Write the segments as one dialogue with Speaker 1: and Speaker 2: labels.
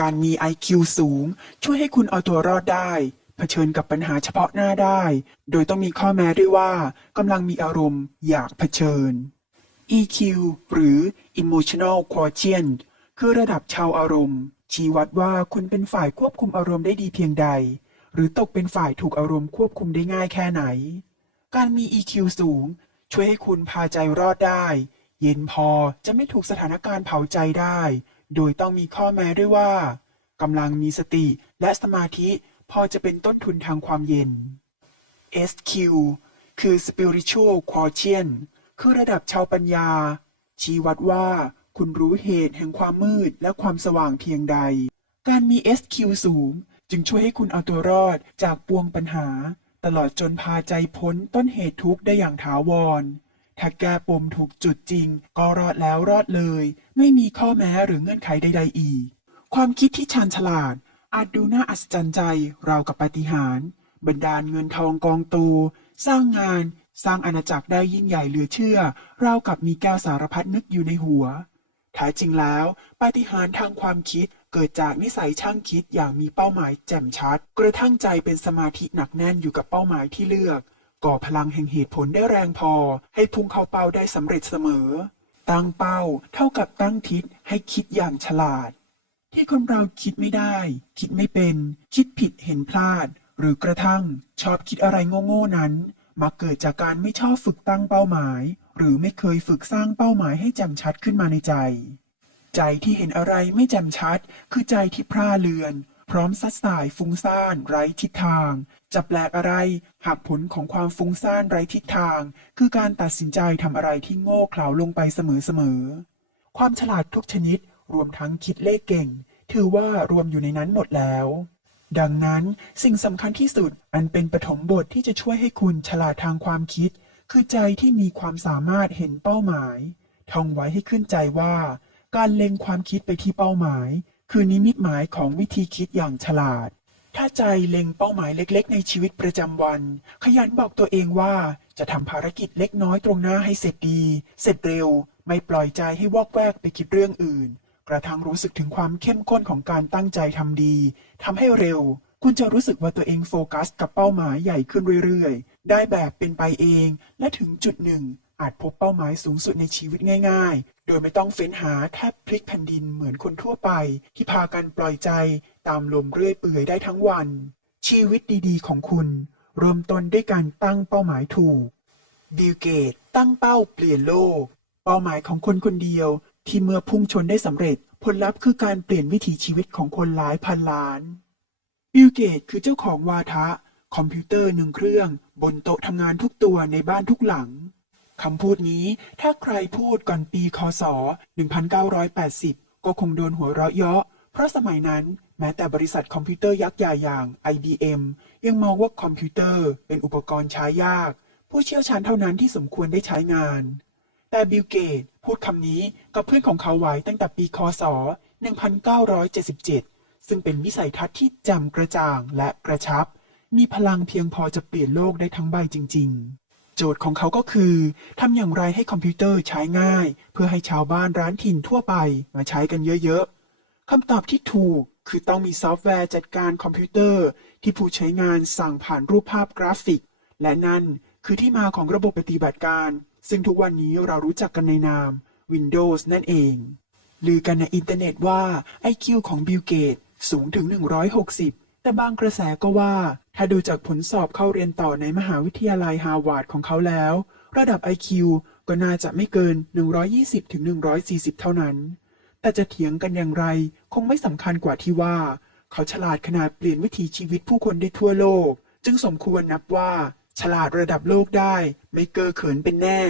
Speaker 1: การมี IQ สูง ช่วยให้คุณเอาตัวรอดได้ เผชิญกับปัญหาเฉพาะหน้าได้ โดยต้องมีข้อแม้ด้วยว่ากำลังมีอารมณ์อยากเผชิญ EQ หรือ Emotional Quotient คือระดับชาวอารมณ์ ชี้วัดว่าคุณเป็นฝ่ายควบคุมอารมณ์ได้ดีเพียงใด หรือตกเป็นฝ่ายถูกอารมณ์ควบคุมได้ง่ายแค่ไหน การมี EQ สูง ช่วยให้คุณพาใจรอดได้ เย็นพอจะไม่ถูกสถานการณ์เผาใจได้ โดยต้องมีข้อแม้ด้วยว่ากำลังมีสติและสมาธิพอจะเป็นต้นทุนทางความเย็น SQ คือ Spiritual Quotient คือระดับชาวปัญญา ชี้วัดว่าคุณรู้เหตุแห่งความมืดและความสว่างเพียงใด การมี SQ สูง จึงช่วยให้คุณเอาตัวรอดจากปวงปัญหา ตลอดจนพาใจพ้นต้นเหตุทุกข์ได้อย่างถาวร ถ้าแก้ปมถูกจุดจริง ก็รอดแล้วรอดเลย ไม่มีข้อแม้หรือเงื่อนไขใด ๆ อีก ความคิดที่ชาญฉลาด อาจดูน่าอัศจรรย์ใจราวกับปาฏิหาริย์บรรดาลเงินทองกองโต สร้างงาน สร้างอาณาจักรได้ยิ่งใหญ่เหลือเชื่อ ราวกับมีแก้วสารพัดนึกอยู่ในหัวแท้จริงแล้วปาฏิหาริย์ทางความคิดเกิดจากนิสัยช่างคิดอย่างมีเป้าหมายแจ่มชัด กระทั่งใจเป็นสมาธิหนักแน่นอยู่กับเป้าหมายที่เลือก ก่อพลังแห่งเหตุผลได้แรงพอ ให้พุ่งเข้าเป้าได้สำเร็จเสมอ ตั้งเป้า เท่ากับตั้งทิศให้คิดอย่างฉลาด ที่คนเราคิดไม่ได้ คิดไม่เป็น คิดผิดเห็นพลาด หรือกระทั่งชอบคิดอะไรโง่ๆนั้นมักเกิดจากการไม่ชอบฝึกตั้งเป้าหมาย หรือไม่เคยฝึกสร้างเป้าหมายให้แจ่มชัดขึ้นมาในใจ ใจที่เห็นอะไรไม่แจ่มชัด คือใจที่พร่าเลือน พร้อมซัดสายฟุ้งซ่านไร้ทิศทาง จะแปลกอะไร หากผลของความฟุ้งซ่านไร้ทิศทาง คือการตัดสินใจทำอะไรที่โง่เขลาลงไปเสมอๆความฉลาดทุกชนิดรวมทั้งคิดเลขเก่ง ถือว่ารวมอยู่ในนั้นหมดแล้ว ดังนั้นสิ่งสำคัญที่สุดอันเป็นปฐมบทที่จะช่วยให้คุณฉลาดทางความคิด คือใจที่มีความสามารถเห็นเป้าหมายท่องไว้ให้ขึ้นใจว่า การเล็งความคิดไปที่เป้าหมาย คือนิมิตหมายของวิธีคิดอย่างฉลาด ถ้าใจเล็งเป้าหมายเล็ก ๆ ในชีวิตประจำวัน ขยันบอกตัวเองว่าจะทำภารกิจเล็กน้อยตรงหน้าให้เสร็จดี เสร็จเร็ว ไม่ปล่อยใจให้วอกแวกไปคิดเรื่องอื่น กระทั่งรู้สึกถึงความเข้มข้นของการตั้งใจทำดีทำให้เร็ว คุณจะรู้สึกว่าตัวเองโฟกัส กับเป้าหมายใหญ่ขึ้นเรื่อยๆ ได้แบบเป็นไปเอง และถึงจุดหนึ่งอาจพบเป้าหมายสูงสุดในชีวิตง่าย โดยไม่ต้องเฟ้นหาแทบพลิกแผ่นดินเหมือนคนทั่วไป ที่พากันปล่อยใจตามลมเรื่อยเปื่อยได้ทั้งวัน ชีวิตดีๆ ของคุณ เริ่มต้นด้วยการตั้งเป้าหมายถูก บิลเกตตั้งเป้าเปลี่ยนโลก เป้าหมายของคนคนเดียวที่เมื่อพุ่งชนได้สำเร็จ ผลลัพธ์คือการเปลี่ยนวิถีชีวิตของคนหลายพันล้าน บิลเกตคือเจ้าของวาทะ คอมพิวเตอร์หนึ่งเครื่อง บนโต๊ะทำงานทุกตัวในบ้านทุกหลัง คำพูดนี้ถ้าใครพูดก่อนปีคศ 1980 ก็คงโดนหัวเราะเยาะ เพราะสมัยนั้นแม้แต่บริษัทคอมพิวเตอร์ยักษ์ใหญ่อย่าง IBM ยังมองว่าคอมพิวเตอร์เป็นอุปกรณ์ใช้ยาก ผู้เชี่ยวชาญเท่านั้นที่สมควรได้ใช้งาน แต่บิลเกตพูดคำนี้กับเพื่อนของเขาไว้ตั้งแต่ปีคศ 1977 ซึ่งเป็นวิสัยทัศน์ที่แจ่มกระจ่างและกระชับ มีพลังเพียงพอจะเปลี่ยนโลกได้ทั้งใบจริง ๆ จทย์ของเขาก็คือทำอย่างไรให้คอมพิวเตอร์ใช้ง่าย เพื่อให้ชาวบ้านร้านถิ่นทั่วไปมาใช้กันเยอะๆคำตอบที่ถูกคือต้องมีซอฟต์แวร์จัดการคอมพิวเตอร์ ที่ผู้ใช้งานสั่งผ่านรูปภาพกราฟิก และนั่นคือที่มาของระบบปฏิบัติการ ซึ่งทุกวันนี้เรารู้จักกันในนาม Windows นั่นเองลือกันในอินเทอร์เน็ตว่า IQ ของบิลเกตสูงถึง 160 แต่บางกระแสก็ว่า ถ้าดูจากผลสอบเข้าเรียนต่อในมหาวิทยาลัยฮาร์วาร์ดของเขาแล้ว ระดับ IQ ก็น่าจะไม่เกิน 120ถึง140 เท่านั้น แต่จะเถียงกันอย่างไรคงไม่สำคัญกว่าที่ว่า เขาฉลาดขนาดเปลี่ยนวิถีชีวิตผู้คนได้ทั่วโลก จึงสมควรนับว่า ฉลาดระดับโลกได้ไม่เกอเขินเป็นแน่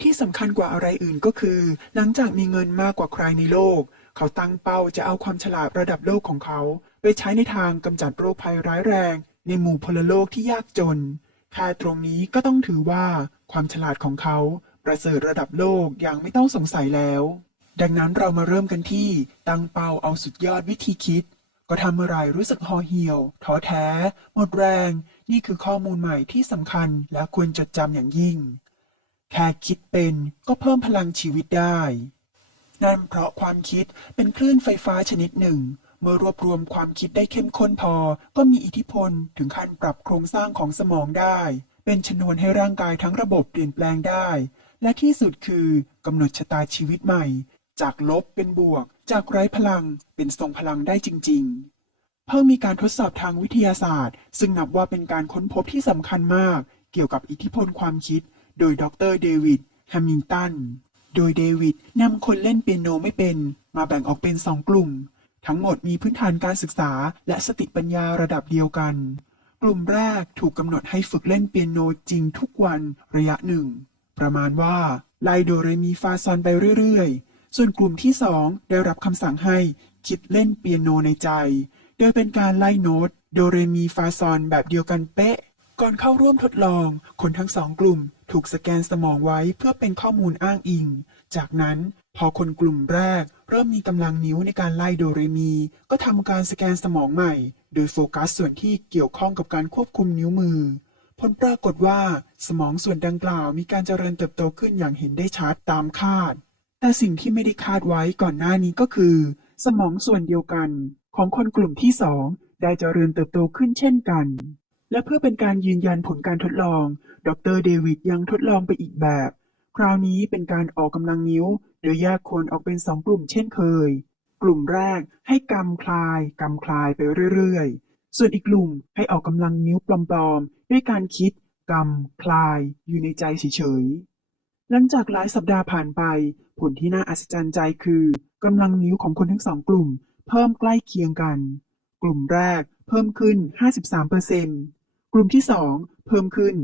Speaker 1: ที่สำคัญกว่าอะไรอื่นก็คือ หลังจากมีเงินมากกว่าใครในโลก เขาตั้งเป้าจะเอาความฉลาดระดับโลกของเขา ไปใช้ในทางกำจัดโรคภัยร้ายแรงในหมู่พลโลกที่ยากจนแค่ตรงนี้ก็ต้องถือว่าความฉลาดของเขาประเสริฐระดับโลกอย่างไม่ต้องสงสัยแล้ว ดังนั้นเรามาเริ่มกันที่ตั้งเป้าเอาสุดยอดวิธีคิด ก็ทำอะไรรู้สึกห่อเหี่ยวท้อแท้ หมดแรง นี่คือข้อมูลใหม่ที่สำคัญและควรจดจำอย่างยิ่ง แค่คิดเป็นก็เพิ่มพลังชีวิตได้ นั่นเพราะความคิดเป็นคลื่นไฟฟ้าชนิดหนึ่ง เมื่อรวบรวมความคิดได้เข้มข้นพอ ก็มีอิทธิพลถึงขั้นปรับโครงสร้างของสมองได้ เป็นชนวนให้ร่างกายทั้งระบบเปลี่ยนแปลงได้ และที่สุดคือกำหนดชะตาชีวิตใหม่ จากลบเป็นบวก จากไร้พลัง เป็นทรงพลังได้จริง ๆ เพิ่งมีการทดสอบทางวิทยาศาสตร์ ซึ่งนับว่าเป็นการค้นพบที่สำคัญมาก เกี่ยวกับอิทธิพลความคิด โดยดรเดวิดแฮมิงตันโดยเดวิดนำคนเล่นเปียโนไม่เป็น มาแบ่งออกเป็นสองกลุ่ม ทั้งหมดมีพื้นฐานการศึกษา และสติปัญญาระดับเดียวกัน กลุ่มแรกถูกกำหนดให้ฝึกเล่นเปียโนจริงทุกวันระยะหนึ่ง ประมาณว่า ไล่โดเรมีฟาซอนไปเรื่อยๆ ส่วนกลุ่มที่สองได้รับคำสั่งให้คิดเล่นเปียโนในใจ โดยเป็นการไล่โน้ตโดเรมีฟาซอนแบบเดียวกันเป๊ะ ก่อนเข้าร่วมทดลอง คนทั้งสองกลุ่มถูกสแกนสมองไว้เพื่อเป็นข้อมูลอ้างอิง จากนั้น พอคนกลุ่มแรกเริ่มมีกำลังนิ้วในการไล่โดเรมี ก็ทำการสแกนสมองใหม่ โดยโฟกัสส่วนที่เกี่ยวข้องกับการควบคุมนิ้วมือ ผลปรากฏว่าสมองส่วนดังกล่าวมีการเจริญเติบโตขึ้นอย่างเห็นได้ชัดตามคาด แต่สิ่งที่ไม่ได้คาดไว้ก่อนหน้านี้ก็คือ สมองส่วนเดียวกัน ของคนกลุ่มที่สองได้เจริญเติบโตขึ้นเช่นกัน และเพื่อเป็นการยืนยันผลการทดลอง ดรเดวิดยังทดลองไปอีกแบบ คราวนี้เป็นการออกกำลังนิ้ว โดยแยกคนออกเป็นสองกลุ่มเช่นเคย กลุ่มแรกให้กำคลายกำคลายไปเรื่อยๆ ส่วนอีกกลุ่มให้ออกกำลังนิ้วปลอมๆ ด้วยการคิดกำคลายอยู่ในใจเฉยๆ หลังจากหลายสัปดาห์ผ่านไป ผลที่น่าอัศจรรย์ใจคือกำลังนิ้วของคนทั้งสองกลุ่ม เพิ่มใกล้เคียงกัน กลุ่มแรกเพิ่มขึ้น 53%กลุ่มที่ 2 เพิ่มขึ้น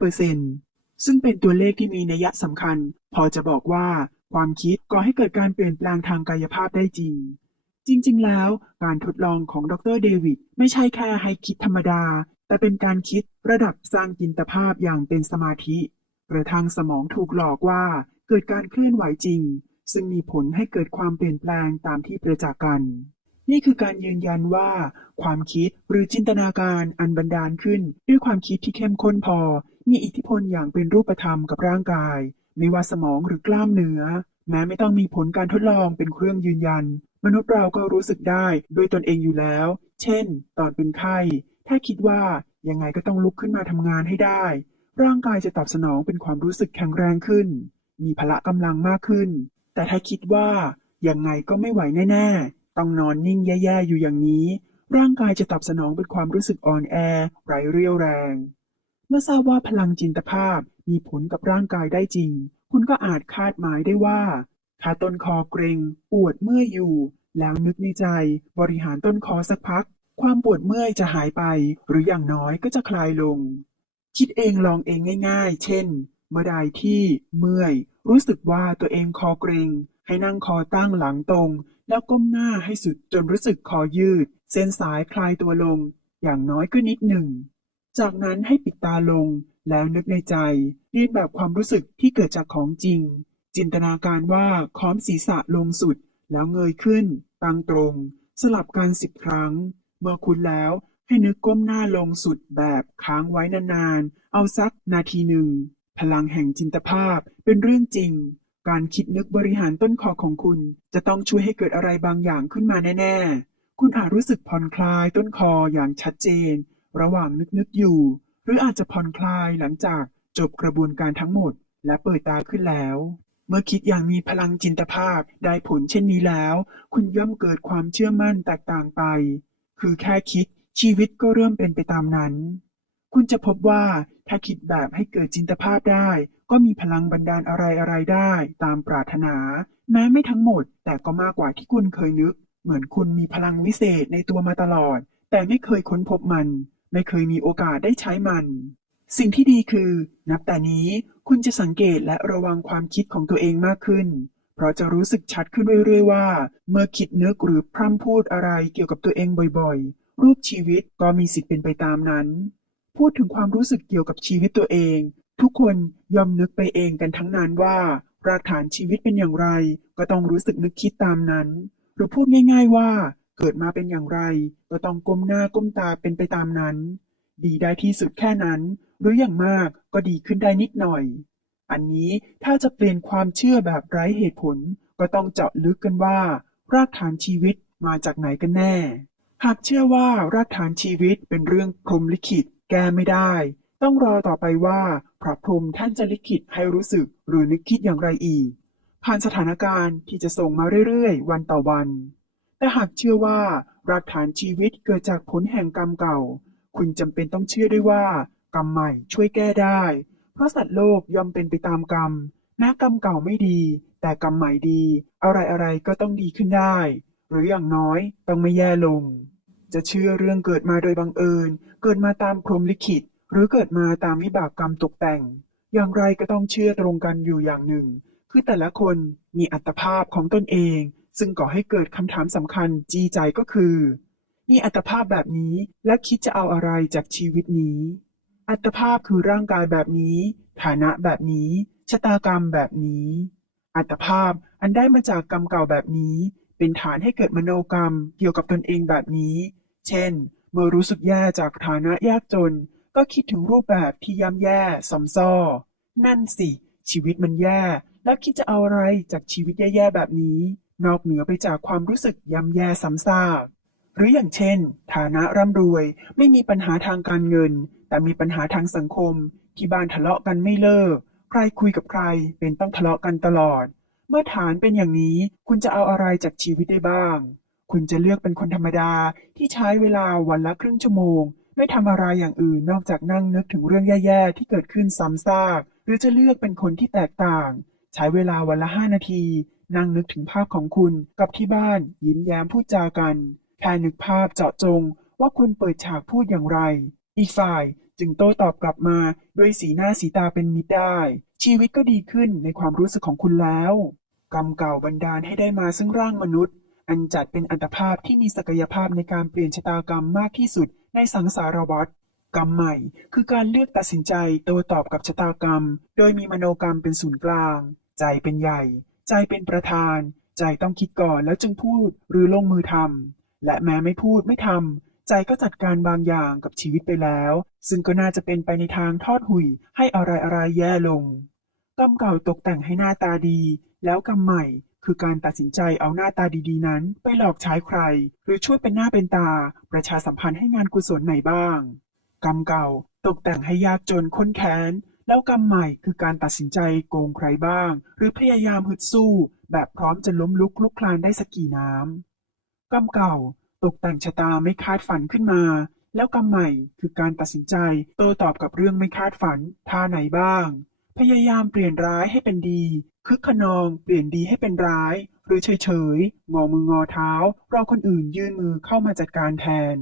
Speaker 1: 35% ซึ่งเป็นตัวเลขที่มีนัยสำคัญ พอจะบอกว่า ความคิดก่อให้เกิดการเปลี่ยนแปลงทางกายภาพได้จริง จริง ๆ แล้วการทดลองของดรเดวิดไม่ใช่แค่ให้คิดธรรมดา แต่เป็นการคิดระดับสร้างจินตภาพอย่างเป็นสมาธิ กระทั่งสมองถูกหลอกว่าเกิดการเคลื่อนไหวจริง ซึ่งมีผลให้เกิดความเปลี่ยนแปลงตามที่ประจักษ์กัน นี่คือการยืนยันว่า ความคิดหรือจินตนาการอันบันดาลขึ้น ด้วยความคิดที่เข้มข้นพอ มีอิทธิพลอย่างเป็นรูปธรรมกับร่างกาย ไม่ว่าสมองหรือกล้ามเนื้อ แม้ไม่ต้องมีผลการทดลองเป็นเครื่องยืนยัน มนุษย์เราก็รู้สึกได้ด้วยตนเองอยู่แล้ว เช่น ตอนเป็นไข้ ถ้าคิดว่ายังไงก็ต้องลุกขึ้นมาทำงานให้ได้ ร่างกายจะตอบสนองเป็นความรู้สึกแข็งแรงขึ้น มีพละกำลังมากขึ้น แต่ถ้าคิดว่ายังไงก็ไม่ไหวแน่ๆ ต้องนอนนิ่งแย่ๆอยู่อย่างนี้ ร่างกายจะตอบสนองเป็นความรู้สึกอ่อนแอไร้เรี่ยวแรง มื่อทราบว่าพลังจินตภาพมีผลกับร่างกายได้จริง คุณก็อาจคาดหมายได้ว่าถ้าต้นคอเกร็งปวดเมื่อยอยู่ แล้วนึกในใจ บริหารต้นคอสักพัก ความปวดเมื่อยจะหายไป หรืออย่างน้อยก็จะคลายลง คิดเองลองเองง่าย ๆ เช่น เมื่อใดที่เมื่อย รู้สึกว่าตัวเองคอเกร็งให้นั่งคอตั้งหลังตรง แล้วก้มหน้าให้สุดจนรู้สึกคอยืด เส้นสายคลายตัวลง อย่างน้อยก็นิดหนึ่ง จากนั้นให้ปิดตาลง แล้วนึกในใจเรียนแบบความรู้สึกที่เกิดจากของจริง จินตนาการว่าค้อมศีรษะลงสุด แล้วเงยขึ้นตั้งตรง สลับกันสิบครั้ง เมื่อคุณแล้วให้นึกก้มหน้าลงสุดแบบค้างไว้นานๆ เอาสักนาทีหนึ่ง พลังแห่งจินตภาพเป็นเรื่องจริง การคิดนึกบริหารต้นคอของคุณ จะต้องช่วยให้เกิดอะไรบางอย่างขึ้นมาแน่ ๆ คุณอาจรู้สึกผ่อนคลายต้นคออย่างชัดเจน ระหว่างนึกๆอยู่ หรืออาจจะผ่อนคลายหลังจากจบกระบวนการทั้งหมด และเปิดตาขึ้นแล้ว เมื่อคิดอย่างมีพลังจินตภาพได้ผลเช่นนี้แล้ว คุณย่อมเกิดความเชื่อมั่นแตกต่างไป คือแค่คิดชีวิตก็เริ่มเป็นไปตามนั้น คุณจะพบว่าถ้าคิดแบบให้เกิดจินตภาพได้ ก็มีพลังบันดาลอะไรอะไรได้ ตามปรารถนา แม้ไม่ทั้งหมด แต่ก็มากกว่าที่คุณเคยนึก เหมือนคุณมีพลังวิเศษในตัวมาตลอด แต่ไม่เคยค้นพบมัน ไม่เคยมีโอกาสได้ใช้มัน สิ่งที่ดีคือ นับแต่นี้คุณจะสังเกตและระวังความคิดของตัวเองมากขึ้น เพราะจะรู้สึกชัดขึ้นเรื่อยๆว่า เมื่อคิดนึกหรือพร่ำพูดอะไรเกี่ยวกับตัวเองบ่อยๆ รูปชีวิตก็มีสิทธิ์เป็นไปตามนั้น พูดถึงความรู้สึกเกี่ยวกับชีวิตตัวเอง ทุกคนยอมนึกไปเองกันทั้งนั้นว่ารากฐานชีวิตเป็นอย่างไร ก็ต้องรู้สึกนึกคิดตามนั้น หรือพูดง่าย ๆว่า กิดมาเป็นอย่างไร ก็ต้องก้มหน้าก้มตาเป็นไปตามนั้น ดีได้ที่สุดแค่นั้น หรืออย่างมากก็ดีขึ้นได้นิดหน่อย อันนี้ถ้าจะเปลี่ยนความเชื่อแบบไร้เหตุผล ก็ต้องเจาะลึกกันว่า รากฐานชีวิตมาจากไหนกันแน่ หากเชื่อว่ารากฐานชีวิตเป็นเรื่องพรมลิขิต แก้ไม่ได้ ต้องรอต่อไปว่าพระพรหมท่านจะลิขิตให้รู้สึกหรือนึกคิดอย่างไรอีกผ่านสถานการณ์ที่จะส่งมาเรื่อยๆ วันต่อวัน แต่หากเชื่อว่า รากฐานชีวิตเกิดจากผลแห่งกรรมเก่า คุณจำเป็นต้องเชื่อด้วยว่า กรรมใหม่ช่วยแก้ได้ เพราะสัตว์โลกย่อมเป็นไปตามกรรมแม้กรรมเก่าไม่ดี แต่กรรมใหม่ดี อะไรๆก็ต้องดีขึ้นได้ หรืออย่างน้อยต้องไม่แย่ลง จะเชื่อเรื่องเกิดมาโดยบังเอิญ เกิดมาตามพรหมลิขิต หรือเกิดมาตามวิบากกรรมตกแต่ง อย่างไรก็ต้องเชื่อตรงกันอยู่อย่างหนึ่ง คือแต่ละคนมีอัตภาพของตนเอง ซึ่งก่อให้เกิดคำถามสำคัญจีใจก็คือมีอัตภาพแบบนี้และคิดจะเอาอะไรจากชีวิตนี้ อัตภาพคือร่างกายแบบนี้ ฐานะแบบนี้ ชะตากรรมแบบนี้ อัตภาพอันได้มาจากกรรมเก่าแบบนี้ เป็นฐานให้เกิดมโนกรรมเกี่ยวกับตนเองแบบนี้ เช่น เมื่อรู้สึกแย่จากฐานะยากจน ก็คิดถึงรูปแบบที่ย่ำแย่สำซ้อนั่นสิ ชีวิตมันแย่ แล้วคิดจะเอาอะไรจากชีวิตแย่ๆแบบนี้ นอกเหนือไปจากความรู้สึกย่ำแย่ซ้ำซากหรืออย่างเช่น ฐานะร่ำรวย ไม่มีปัญหาทางการเงิน แต่มีปัญหาทางสังคม ที่บ้านทะเลาะกันไม่เลิก ใครคุยกับใครเป็นต้องทะเลาะกันตลอด เมื่อฐานเป็นอย่างนี้คุณจะเอาอะไรจากชีวิตได้บ้าง คุณจะเลือกเป็นคนธรรมดาที่ใช้เวลาวันละครึ่งชั่วโมง ไม่ทำอะไรอย่างอื่นนอกจากนั่งนึกถึงเรื่องแย่ๆที่เกิดขึ้นซ้ำซาก หรือจะเลือกเป็นคนที่แตกต่าง ใช้เวลาวันละห้านาที นั่งนึกถึงภาพของคุณกับที่บ้าน ยิ้มแย้มพูดจากัน แค่นึกภาพเจาะจงว่าคุณเปิดฉากพูดอย่างไร อีกฝ่ายจึงโต้ตอบกลับมาด้วยสีหน้าสีตาเป็นมิตรได้ ชีวิตก็ดีขึ้นในความรู้สึกของคุณแล้ว กรรมเก่าบันดาลให้ได้มาซึ่งร่างมนุษย์ อันจัดเป็นอัตภาพที่มีศักยภาพในการเปลี่ยนชะตากรรมมากที่สุดในสังสารวัฏกรรมใหม่ คือการเลือกตัดสินใจโตตอบกับชะตากรรม โดยมีมโนกรรมเป็นศูนย์กลาง ใจเป็นใหญ่ ใจเป็นประธาน ใจต้องคิดก่อนแล้วจึงพูดหรือลงมือทำและแม้ไม่พูดไม่ทำใจก็จัดการบางอย่างกับชีวิตไปแล้ว ซึ่งก็น่าจะเป็นไปในทางทอดหุยให้อะไรอะไรแย่ลงกรรมเก่าตกแต่งให้หน้าตาดี แล้วกรรมใหม่คือการตัดสินใจเอาหน้าตาดีๆ นั้นไปหลอกใช้ใคร หรือช่วยเป็นหน้าเป็นตา ประชาสัมพันธ์ให้งานกุศลไหนบ้าง กรรมเก่าตกแต่งให้ยากจนค้นแค้น แล้วกรรมใหม่คือการตัดสินใจโกงใครบ้าง หรือพยายามฮึดสู้ แบบพร้อมจะล้มลุกลุกคลานได้สักกี่น้ำกรรมเก่าตกแต่งชะตาไม่คาดฝันขึ้นมา แล้วกรรมใหม่คือการตัดสินใจโตตอบกับเรื่องไม่คาดฝันท่าไหนบ้าง พยายามเปลี่ยนร้ายให้เป็นดีคึกขนองเปลี่ยนดีให้เป็นร้าย หรือเฉยๆงอมืองอเท้ารอคนอื่นยื่นมือเข้ามาจัดการแทน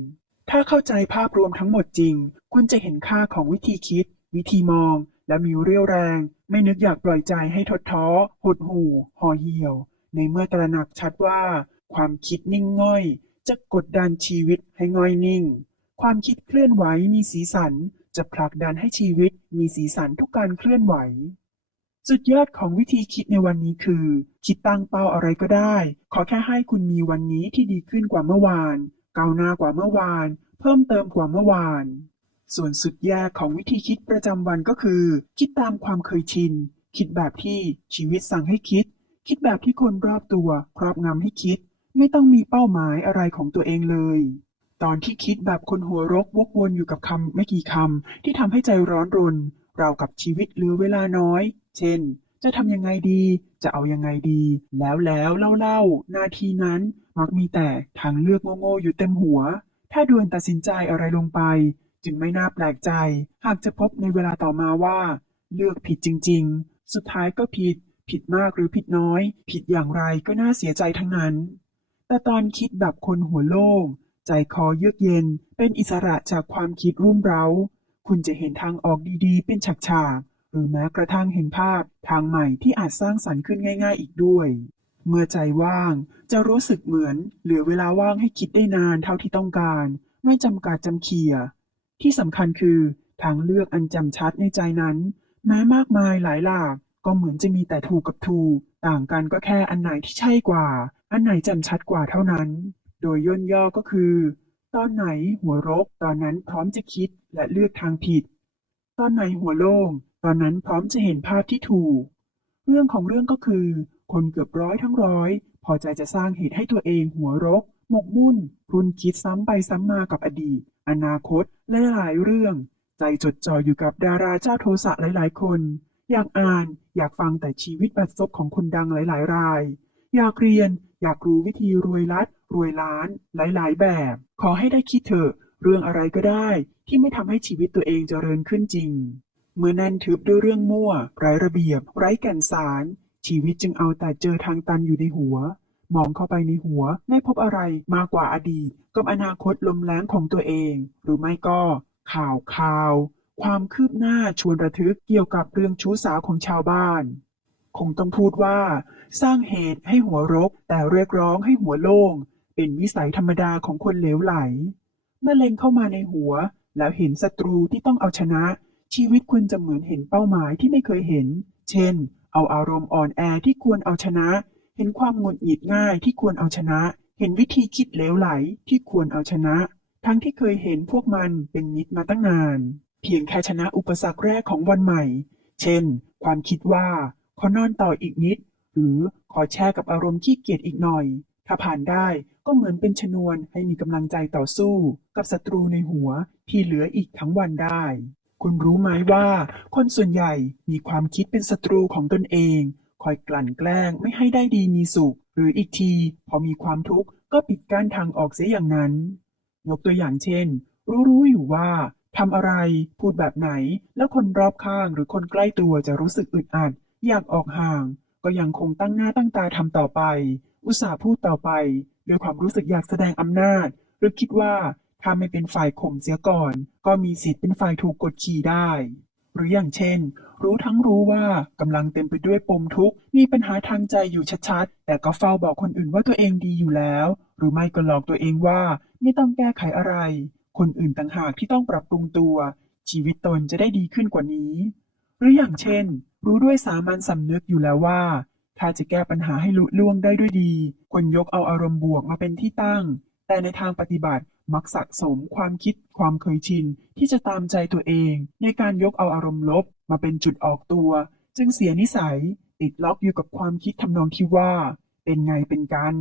Speaker 1: ถ้าเข้าใจภาพรวมทั้งหมดจริง คุณจะเห็นค่าของวิธีคิด วิธีมอง และมีเรี่ยวแรง ไม่นึกอยากปล่อยใจให้ทดท้อ หดหู่ห่อเหี่ยว ในเมื่อตระหนักชัดว่า ความคิดนิ่งง่อย จะกดดันชีวิตให้ง่อยนิ่ง ความคิดเคลื่อนไหวมีสีสัน จะผลักดันให้ชีวิตมีสีสันทุกการเคลื่อนไหว สุดยอดของวิธีคิดในวันนี้คือ คิดตั้งเป้าอะไรก็ได้ ขอแค่ให้คุณมีวันนี้ที่ดีขึ้นกว่าเมื่อวานก้าวหน้ากว่าเมื่อวาน เพิ่มเติมกว่าเมื่อวาน ส่วนสุดแย่ของวิธีคิดประจำวันก็คือ คิดตามความเคยชิน คิดแบบที่ชีวิตสั่งให้คิด คิดแบบที่คนรอบตัวครอบงำให้คิด ไม่ต้องมีเป้าหมายอะไรของตัวเองเลย ตอนที่คิดแบบคนหัวรกวกวนอยู่กับคำไม่กี่คำที่ทำให้ใจร้อนรน เรากับชีวิตเหลือเวลาน้อย เช่น จะทำยังไงดี จะเอายังไงดี แล้วแล้วเล่าเล่าๆนาทีนั้นมักมีแต่ทางเลือกโง่ๆอยู่เต็มหัว ถ้าด่วนตัดสินใจอะไรลงไป จึงไม่น่าแปลกใจ หากจะพบในเวลาต่อมาว่า เลือกผิดจริง ๆ สุดท้ายก็ผิด ผิดมากหรือผิดน้อย ผิดอย่างไรก็น่าเสียใจทั้งนั้น แต่ตอนคิดแบบคนหัวโล่งใจคอเยือกเย็น เป็นอิสระจากความคิดรุ่มเร้า คุณจะเห็นทางออกดีๆ เป็นฉากๆ หรือแม้กระทั่งเห็นภาพทางใหม่ที่อาจสร้างสรรค์ขึ้นง่าย ๆ อีกด้วย เมื่อใจว่าง จะรู้สึกเหมือน เหลือเวลาว่างให้คิดได้นานเท่าที่ต้องการ ไม่จำกัดจำเคีย ที่สำคัญคือ ทางเลือกอันจำชัดในใจนั้น แม้มากมายหลายหลาก ก็เหมือนจะมีแต่ถูกกับถูก ต่างกันก็แค่อันไหนที่ใช่กว่า อันไหนจำชัดกว่าเท่านั้น โดยย่นย่อก็คือ ตอนไหนหัวรกตอนนั้นพร้อมจะคิดและเลือกทางผิด ตอนไหนหัวโล่ง ตอนนั้นพร้อมจะเห็นภาพที่ถูก เรื่องของเรื่องก็คือ คนเกือบร้อยทั้งร้อย พอใจจะสร้างเหตุให้ตัวเองหัวรกหมกมุ่นรุนคิดซ้ำไปซ้ำมากับอดีต อนาคต และหลายเรื่อง ใจจดจ่ออยู่กับดาราเจ้าโทสะหลายๆ คน อยากอ่าน อยากฟังแต่ชีวิตบัดซบของคนดังหลายๆ ราย อยากเรียน อยากรู้วิธีรวยลัด รวยล้าน หลายๆ แบบ ขอให้ได้คิดเถอะ เรื่องอะไรก็ได้ ที่ไม่ทำให้ชีวิตตัวเองเจริญขึ้นจริง เมื่อแน่นทึบด้วยเรื่องมั่ว ไร้ระเบียบ ไร้แก่นสาร ชีวิตจึงเอาแต่เจอทางตันอยู่ในหัว มองเข้าไปในหัวไม่พบอะไรมากกว่าอดีตกับอนาคตลมแล้งของตัวเอง หรือไม่ก็ข่าวข่าว ความคืบหน้าชวนระทึกเกี่ยวกับเรื่องชู้สาวของชาวบ้าน คงต้องพูดว่า สร้างเหตุให้หัวรก แต่เรียกร้องให้หัวโล่ง เป็นวิสัยธรรมดาของคนเหลวไหล เมื่อเล็งเข้ามาในหัว แล้วเห็นศัตรูที่ต้องเอาชนะ ชีวิตคุณจะเหมือนเห็นเป้าหมายที่ไม่เคยเห็น เช่น เอาอารมณ์อ่อนแอที่ควรเอาชนะ เห็นความหงุดหงิดง่ายที่ควรเอาชนะ เห็นวิธีคิดเลวไหลที่ควรเอาชนะ ทั้งที่เคยเห็นพวกมันเป็นมิตรมาตั้งนาน เพียงแค่ชนะอุปสรรคแรกของวันใหม่ เช่น ความคิดว่า ขอนอนต่ออีกนิด หรือขอแช่กับอารมณ์ขี้เกียจอีกหน่อย ถ้าผ่านได้ก็เหมือนเป็นชนวนให้มีกำลังใจต่อสู้ กับศัตรูในหัวที่เหลืออีกทั้งวันได้คุณรู้ไหมว่า คนส่วนใหญ่มีความคิดเป็นศัตรูของตนเอง คอยกลั่นแกล้งไม่ให้ได้ดีมีสุข หรืออีกที พอมีความทุกข์ก็ปิดกั้นทางออกเสียอย่างนั้น ยกตัวอย่างเช่น รู้ๆอยู่ว่าทำอะไร พูดแบบไหน แล้วคนรอบข้างหรือคนใกล้ตัวจะรู้สึกอึดอัด อยากออกห่าง ก็ยังคงตั้งหน้าตั้งตาทำต่อไป อุตส่าห์พูดต่อไป ด้วยความรู้สึกอยากแสดงอำนาจ หรือคิดว่าถ้าไม่เป็นฝ่ายข่มเสียก่อน ก็มีสิทธิ์เป็นฝ่ายถูกกดขี่ได้ หรืออย่างเช่น รู้ทั้งรู้ว่ากำลังเต็มไปด้วยปมทุกข์ มีปัญหาทางใจอยู่ชัดๆ แต่ก็เฝ้าบอกคนอื่นว่าตัวเองดีอยู่แล้ว หรือไม่ก็หลอกตัวเองว่า ไม่ต้องแก้ไขอะไร คนอื่นต่างหากที่ต้องปรับปรุงตัว ชีวิตตนจะได้ดีขึ้นกว่านี้ หรืออย่างเช่น รู้ด้วยสามัญสำนึกอยู่แล้วว่า ถ้าจะแก้ปัญหาให้ลุล่วงได้ด้วยดีควรยกเอาอารมณ์บวกมาเป็นที่ตั้ง แต่ในทางปฏิบัติ มักสะสมความคิดความเคยชินที่จะตามใจตัวเอง ในการยกเอาอารมณ์ลบมาเป็นจุดออกตัว จึงเสียนิสัย ติดล็อกอยู่กับความคิดทำนองที่ว่า เป็นไงเป็นกัน